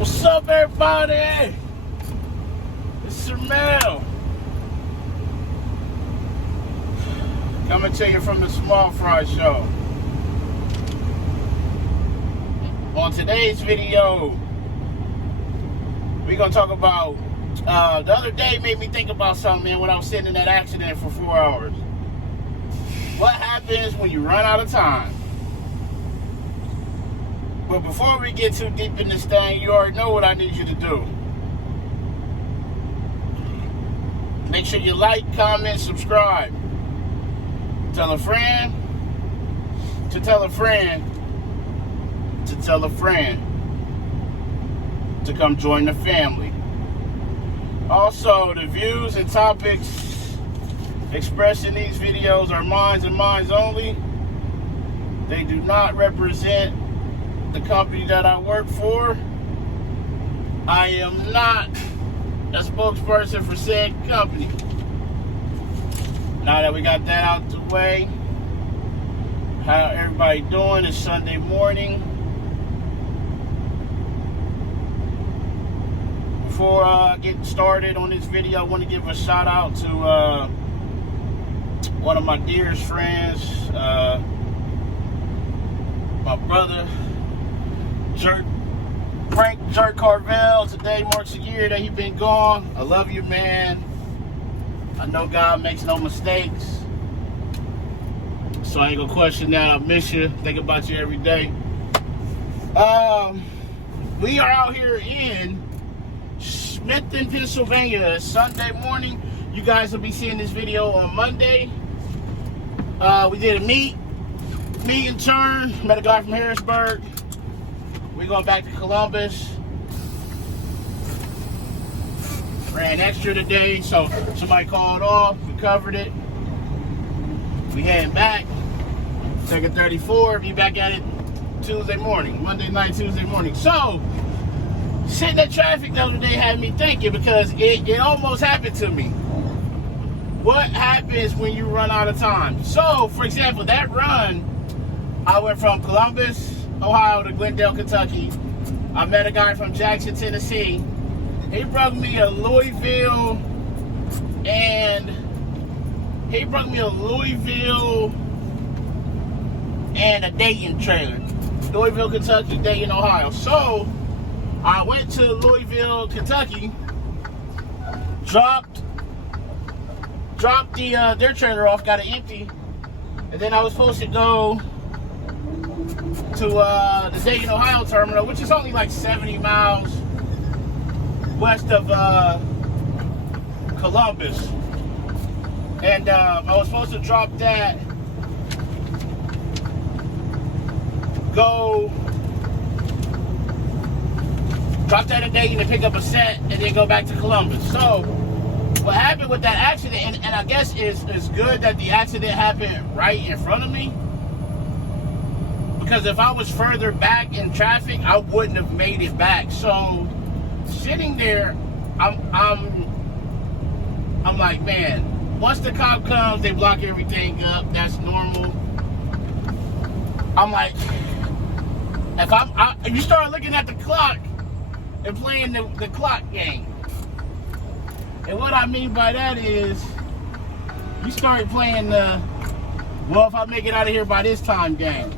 What's up, everybody? It's Sir Mel. Coming to you from the Small Fry Show. On today's video, we're going to talk about, the other day made me think about something, man, when I was sitting in that accident for 4 hours. What happens when you run out of time? But before we get too deep in this thing, you already know what I need you to do. Make sure you like, comment, subscribe. Tell a friend to tell a friend to tell a friend to come join the family. Also, the views and topics expressed in these videos are mine and mine only. They do not represent the company that I work for. I am not a spokesperson for said company. Now that we got that out the way, how everybody doing? It's Sunday morning. Before I get started on this video, I want to give a shout out to one of my dearest friends, my brother, Frank Jerk Carvel. Today marks a year that he's been gone. I love you, man. I know God makes no mistakes, so I ain't gonna question that. I miss you. Think about you every day. We are out here in Smithton, Pennsylvania. It's Sunday morning. You guys will be seeing this video on Monday. We did a meet and turn. Met a guy from Harrisburg. We going back to Columbus. Ran extra today, so somebody called off. We covered it. We heading back. Second 34. Be back at it Tuesday morning. Monday night, Tuesday morning. So, sitting in traffic the other day had me thinking, because it almost happened to me. What happens when you run out of time? So, for example, that run, I went from Columbus, Ohio to Glendale, Kentucky. I met a guy from Jackson, Tennessee. He brought me a Louisville and a Dayton trailer. Louisville, Kentucky, Dayton, Ohio. So I went to Louisville, Kentucky, dropped their trailer off, got it empty, and then I was supposed to go to the Dayton, Ohio terminal, which is only like 70 miles west of Columbus. And I was supposed to drop that, in Dayton and pick up a set, and then go back to Columbus. So what happened with that accident, and I guess it's good that the accident happened right in front of me, because if I was further back in traffic, I wouldn't have made it back. So sitting there, I'm like, man, once the cop comes, they block everything up. That's normal. I'm like, if you start looking at the clock and playing the clock game. And what I mean by that is, you start playing if I make it out of here by this time game.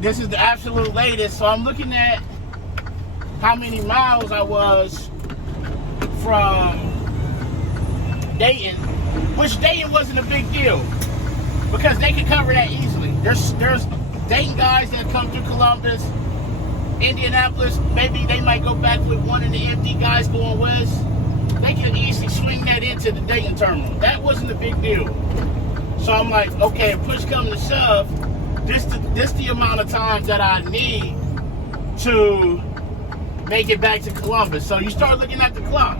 This is the absolute latest, so I'm looking at how many miles I was from Dayton, which Dayton wasn't a big deal, because they could cover that easily. There's Dayton guys that come through Columbus, Indianapolis. Maybe they might go back with one of the empty guys going west. They can easily swing that into the Dayton terminal. That wasn't a big deal. So I'm like, okay, if push comes to shove, this the amount of time that I need to make it back to Columbus. So you start looking at the clock.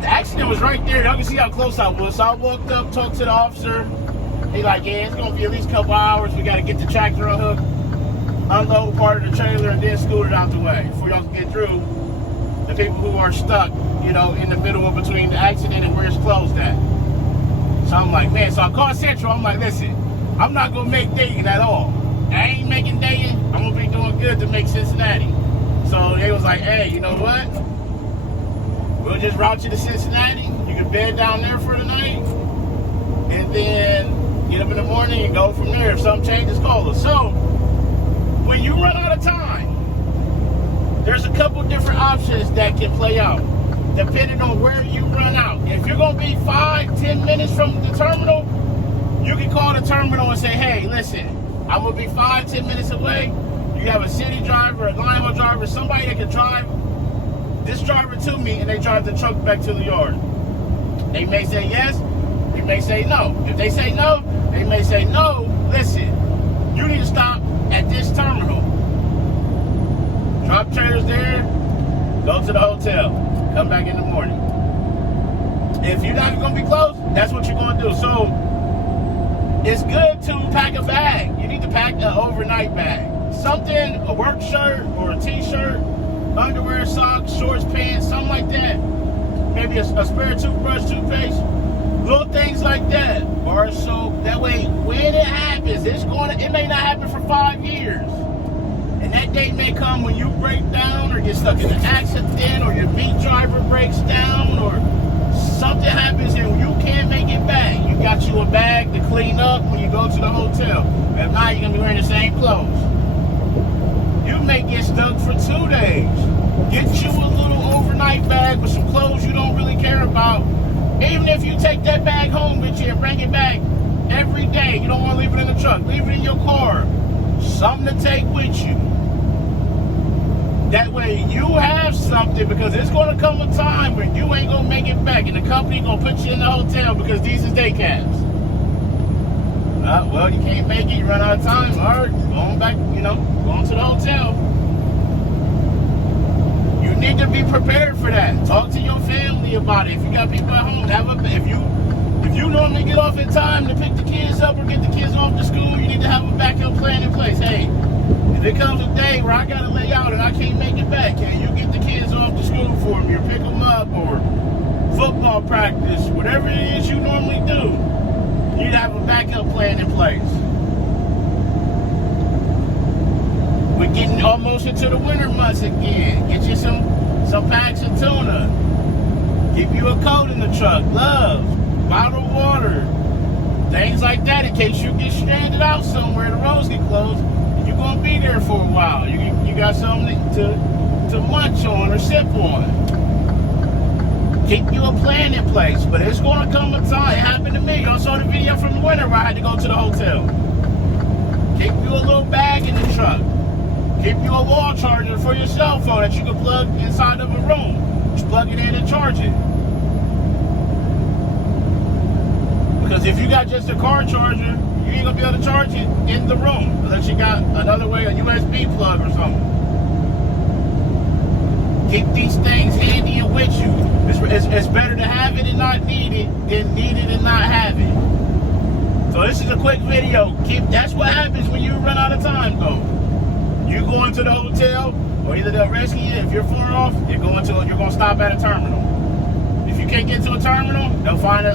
The accident was right there. Y'all can see how close I was. So I walked up, talked to the officer. He like, yeah, it's gonna be at least a couple hours. We gotta get the tractor unhooked, unload part of the trailer, and then scoot it out the way before y'all can get through the people who are stuck, in the middle of between the accident and where it's closed at. So I'm like, man, so I called Central. I'm like, listen, I'm not going to make Dayton at all. I ain't making Dayton. I'm going to be doing good to make Cincinnati. So they was like, hey, you know what? We'll just route you to Cincinnati. You can bed down there for the night. And then get up in the morning and go from there. If something changes, call us. So, when you run out of time, there's a couple different options that can play out, depending on where you run out. If you're going to be 5-10 minutes from the terminal, you can call the terminal and say, hey, listen, I'm going to be 5-10 minutes away. You have a city driver, a Lionel driver, somebody that can drive this driver to me, and they drive the truck back to the yard. They may say yes, they may say no. If they say no, they may say, no, listen, you need to stop at this terminal. Drop trailers there, go to the hotel, come back in the morning. If you're not going to be close, that's what you're going to do. So it's good to pack a bag. You need to pack an overnight bag. Something, a work shirt or a t-shirt, underwear, socks, shorts, pants, something like that. Maybe a spare toothbrush, toothpaste, little things like that. Or so that way, when it happens, it may not happen for 5 years. And that day may come when you break down or get stuck in an accident or your beat driver breaks down or something happens and you can't make it back. You got you a bag to clean up when you go to the hotel. If not, you're going to be wearing the same clothes. You may get stuck for 2 days. Get you a little overnight bag with some clothes you don't really care about. Even if you take that bag home with you and bring it back every day, you don't want to leave it in the truck. Leave it in your car. Something to take with you. That way you have something, because it's going to come a time when you ain't going to make it back and the company going to put you in the hotel because these is day cabs. Well, you can't make it, you run out of time. All right, going back, going to the hotel. You need to be prepared for that. Talk to your family about it. If you got people at home, if you normally get off in time to pick the kids up or get the kids off to school, you need to have a backup plan in place. Hey, if it comes a day where I got to lay out and I can't make it back, can you get the kids off to school for me or pick them up or football practice, whatever it is you normally do, you need to have a backup plan in place. We're getting almost into the winter months again. Get you some packs of tuna. Keep you a coat in the truck, gloves, bottled water, things like that in case you get stranded out somewhere, the roads get closed, and you're going to be there for a while. You got something to munch on or sip on. Keep you a plan in place, but it's going to come a time. It happened to me. I saw the video from the winter where I had to go to the hotel. Keep you a little bag in the truck. Keep you a wall charger for your cell phone that you can plug inside of a room. Just plug it in and charge it. Because if you got just a car charger, you ain't going to be able to charge it in the room unless you got another way, a USB plug or something. Keep these things handy and with you. It's better to have it and not need it than need it and not have it. So this is a quick video. That's what happens when you run out of time, though. You go into the hotel, or either they'll rescue you. If you're far off, you're going to stop at a terminal. If you can't get to a terminal, they'll find a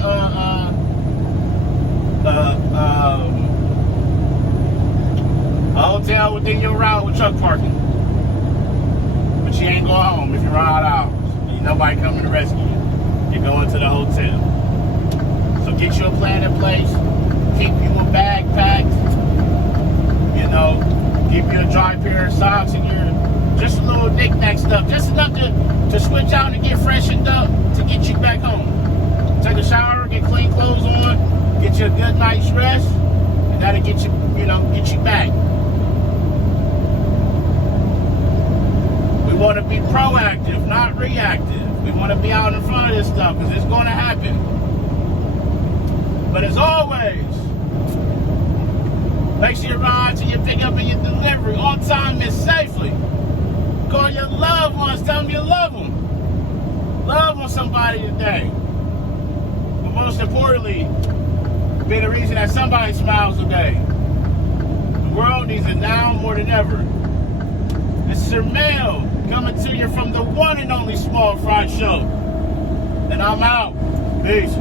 hotel within your route with truck parking. But you ain't going home if you run out of hours. Ain't nobody coming to rescue you. You're going to the hotel. So get you a plan in place. Keep you a bag packed. Keep you a dry pair of socks and just a little knick-knack stuff. Just enough to switch out and get freshened up to get you back home. Take a shower, get clean clothes on, get you a good night's rest, and that'll get you, get you back. We want to be proactive, not reactive. We want to be out in front of this stuff because it's going to happen. But as always, make sure you ride till you pick up and your delivery on time and safely. Call your loved ones, tell them you love them. Love on somebody today. But most importantly, be the reason that somebody smiles today. The world needs it now more than ever. This is Ermel coming to you from the one and only Small Fry Show. And I'm out. Peace.